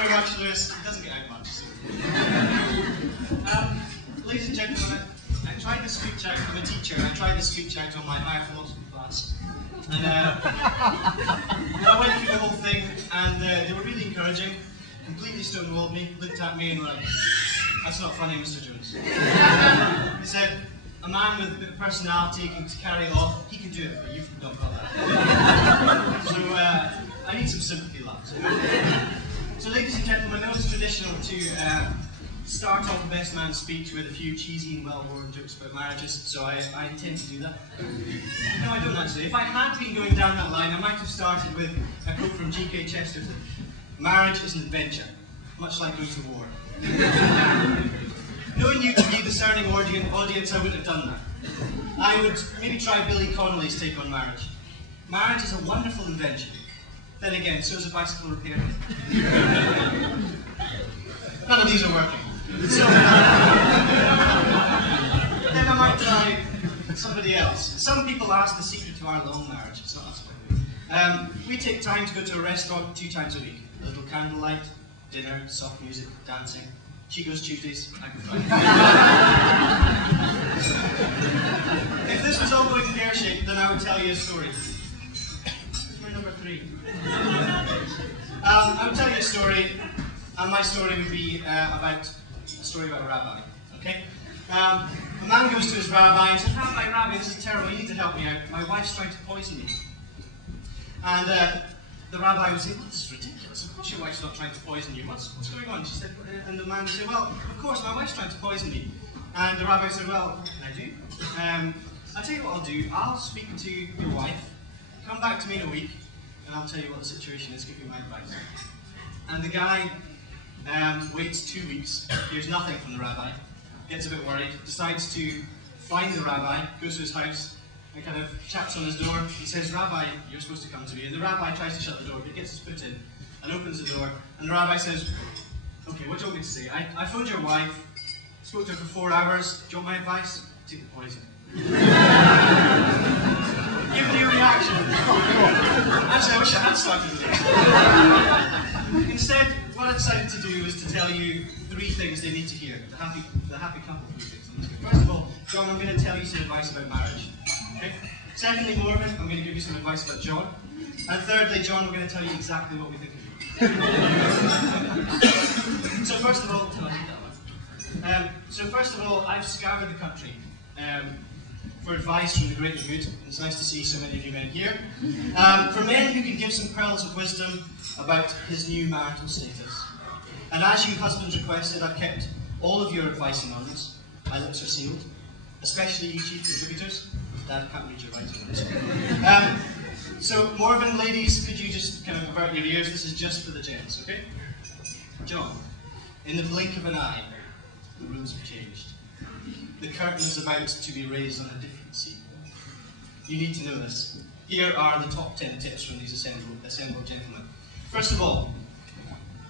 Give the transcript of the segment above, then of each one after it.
very much, Lewis. It doesn't get out much. So. Ladies and gentlemen, I tried this speech out. I'm a teacher, and I tried this speech out on my higher philosophy class. And I went through the whole thing, and they were really encouraging. Completely stonewalled me, looked at me, and were like, "That's not funny, Mr. Jones." He said, "A man with a bit of personality can carry it off. He can do it, but you've not got that." So I need some sympathy, lads. So, ladies and gentlemen, I know it's traditional to start off the best man's speech with a few cheesy and well-worn jokes about marriages, so I intend to do that. No, I don't actually. If I had been going down that line, I might have started with a quote from G.K. Chesterton. "Marriage is an adventure, much like going to war." Knowing you to be a discerning audience, I wouldn't have done that. I would maybe try Billy Connolly's take on marriage. Marriage is a wonderful invention. Then again, so is a bicycle repair kit. None of these are working. So, then I might try somebody else. Some people ask the secret to our long marriage. It's not us. We take time to go to a restaurant 2 times a week. A little candlelight, dinner, soft music, dancing. She goes Tuesdays, I go Fridays. If this was all going pear-shaped, then I would tell you a story. We're number 3. I would tell you a story, and my story would be about a rabbi. Okay? A man goes to his rabbi and says, Rabbi, this is terrible, you need to help me out. My wife's trying to poison me. And the rabbi would say, well, this is ridiculous. Of course your wife's not trying to poison you. What's going on? She said, and the man would say, well, of course, my wife's trying to poison me. And the rabbi said, well, what can I do? I'll tell you what I'll do. I'll speak to your wife, come back to me in a week, and I'll tell you what the situation is, give you my advice. And the guy waits 2 weeks, hears nothing from the rabbi, gets a bit worried, decides to find the rabbi, goes to his house, and kind of taps on his door. He says, Rabbi, you're supposed to come to me. And the rabbi tries to shut the door, but he gets his foot in and opens the door. And the rabbi says, okay, what do you want me to say? I phoned your wife, spoke to her for 4 hours. Do you want my advice? Take the poison. Give me your reaction. Actually, I wish I had started with this. Instead, what I decided to do was to tell you 3 things they need to hear. The happy couple 3 things. First of all, John, I'm going to tell you some advice about marriage. Okay? Secondly, Morven, I'm going to give you some advice about John. And thirdly, John, we're going to tell you exactly what we think of you. So first of all, I've scoured the country for advice from the great and good. It's nice to see so many of you men here. For men who can give some pearls of wisdom about his new marital status. And as you husbands requested, I've kept all of your advice anonymous. My lips are sealed, especially you chief contributors. Dad can't read your writing. So, Morven, ladies, could you just kind of avert your ears? This is just for the gents, okay? John, in the blink of an eye, the rules have changed. The curtain is about to be raised on a different scene. You need to know this. Here are the top 10 tips from these assembled gentlemen. First of all,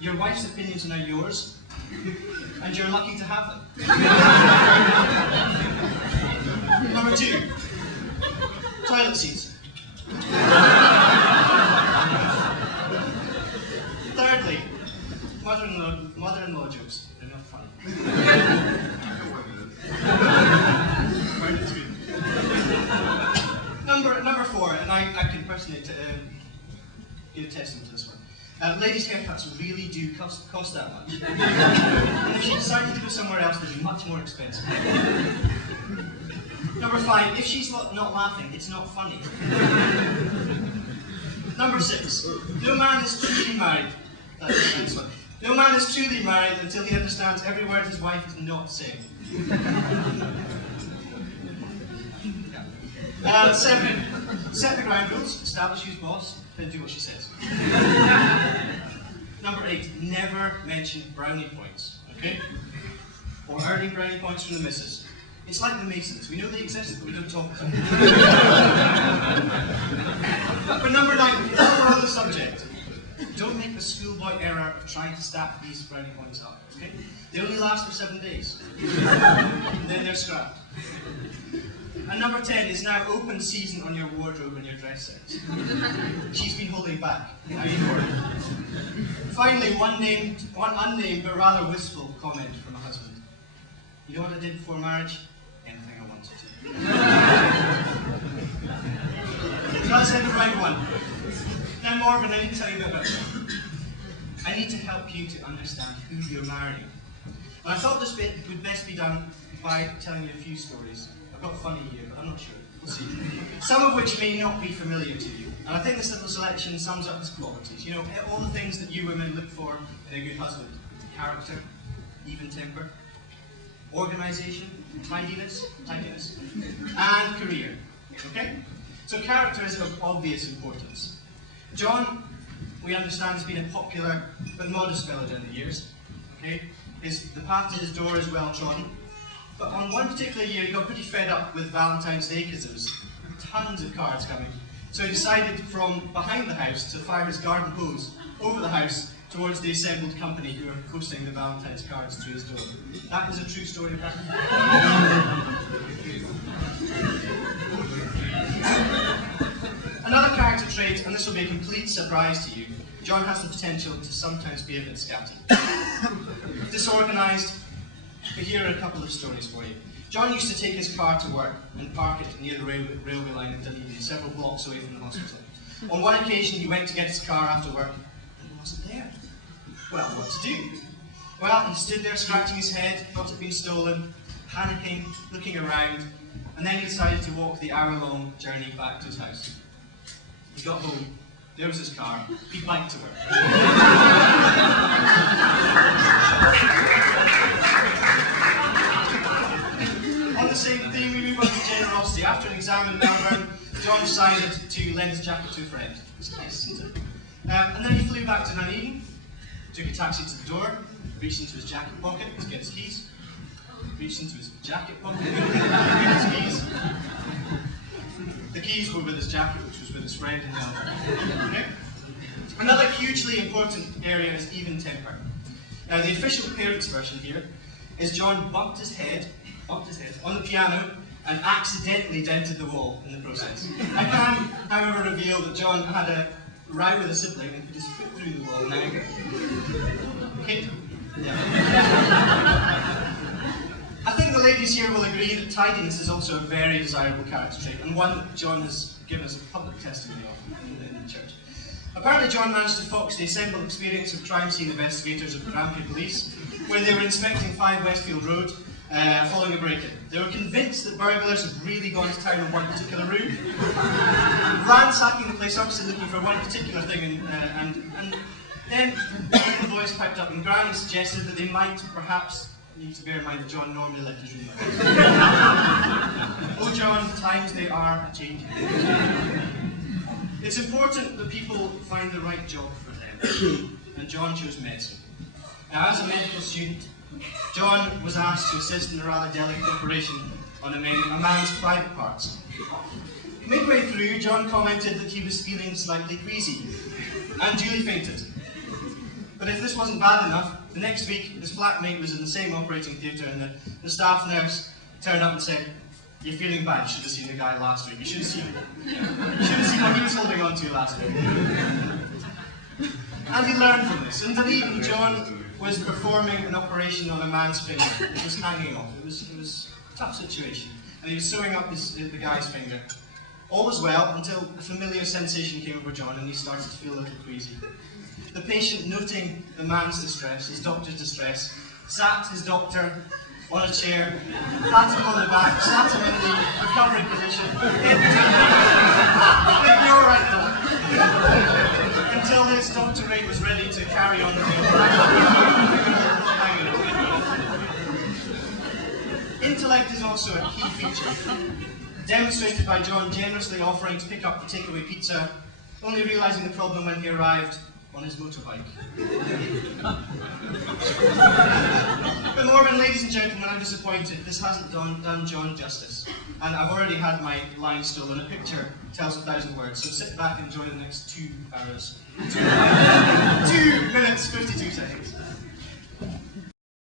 your wife's opinions are now yours, and you're lucky to have them. Number 2, toilet seats. Thirdly, mother-in-law jokes. They're not funny. Number 4, and I can personally give a testament to this one. Ladies' haircuts really do cost that much. And if she decided to go somewhere else, they'd be much more expensive. Number 5, if she's not laughing, it's not funny. Number 6, no man is truly married. That's the next one. No man is truly married until he understands every word his wife is not saying. 7, set the ground rules, establish who's boss, then do what she says. Number 8, never mention brownie points, okay? Or earning brownie points from the missus. It's like the Masons. We know they exist, but we don't talk about them. But number 9, while we're on the subject, don't make the schoolboy error of trying to stack these brownie points up, okay? They only last for 7 days. And then they're scrapped. And number 10 is now open season on your wardrobe and your dress sets. She's been holding back. Now you know her. Finally, one unnamed but rather wistful comment from a husband. You know what I did before marriage? Anything I wanted to. So that's the right one. Now Morven, I need to tell you a bit about that. I need to help you to understand who you're marrying. And I thought this bit would best be done by telling you a few stories. I've got funny here, but I'm not sure. We'll see. Some of which may not be familiar to you. And I think this little selection sums up his qualities. You know, all the things that you women look for in a good husband. Character, even temper, organisation, tidiness, and career. Okay? So character is of obvious importance. John, we understand, has been a popular but modest fellow down the years. Okay? The path to his door is well trodden. But on one particular year, he got pretty fed up with Valentine's Day because there was tons of cards coming. So he decided from behind the house to fire his garden hose over the house towards the assembled company who were posting the Valentine's cards through his door. That is a true story, apparently. Another character trait, and this will be a complete surprise to you, John has the potential to sometimes be a bit scatty. Disorganised, but here are a couple of stories for you. John used to take his car to work and park it near the railway line in Dunedin, several blocks away from the hospital. On one occasion, he went to get his car after work, and it wasn't there. Well, what to do? Well, he stood there scratching his head, thought it had been stolen, panicking, looking around, and then he decided to walk the hour-long journey back to his house. He got home, there was his car, he biked to work. On the same theme, we move on to generosity. After an exam in Melbourne, John decided to lend his jacket to a friend. It's nice, isn't it? And then he flew back to Dunedin, took a taxi to the door, reached into his jacket pocket to get his keys, reached into his jacket pocket to get his keys. The keys were with his jacket, which was with his friend in Melbourne. Okay? Another hugely important area is even temper. Now, the official parents' version here is John bumped his head on the piano and accidentally dented the wall in the process. I can, however, reveal that John had a row with a sibling and put his foot through the wall. Now, okay? Yeah. I think the ladies here will agree that tidiness is also a very desirable character trait, and one that John has given us a public testimony of in the church. Apparently John managed to fox the assembled experience of crime scene investigators of the Grampian Police when they were inspecting 5 Westfield Road following a break-in. They were convinced that burglars had really gone to town on one particular room, ransacking the place, obviously looking for one particular thing, and then the boys piped up and Granny suggested that they might perhaps need to bear in mind that John normally left his room like this. Oh John, times they are a-changing. It's important that people find the right job for them, and John chose medicine. Now, as a medical student, John was asked to assist in a rather delicate operation on a man's private parts. Midway through, John commented that he was feeling slightly queasy, and duly fainted. But if this wasn't bad enough, the next week his flatmate was in the same operating theatre, and the staff nurse turned up and said, "You're feeling bad, you should have seen the guy last week. You should have seen what he was holding on to last week." And he learned from this. In Dunedin, John was performing an operation on a man's finger. It was hanging off. It was a tough situation. And he was sewing up the guy's finger. All was well until a familiar sensation came over John and he started to feel a little queasy. The patient, noting the man's distress, his doctor's distress, sat his doctor on a chair, pat him on the back, sat him in the recovering position. You're all right now. Until his Dr. Wraight was ready to carry on with the operation. Intellect is also a key feature, demonstrated by John generously offering to pick up the takeaway pizza, only realising the problem when he arrived on his motorbike. But Morven, ladies and gentlemen, I'm disappointed. This hasn't done John justice. And I've already had my line stolen. A picture tells 1,000 words, so sit back and enjoy the next 2 hours. 2 minutes, 52 seconds.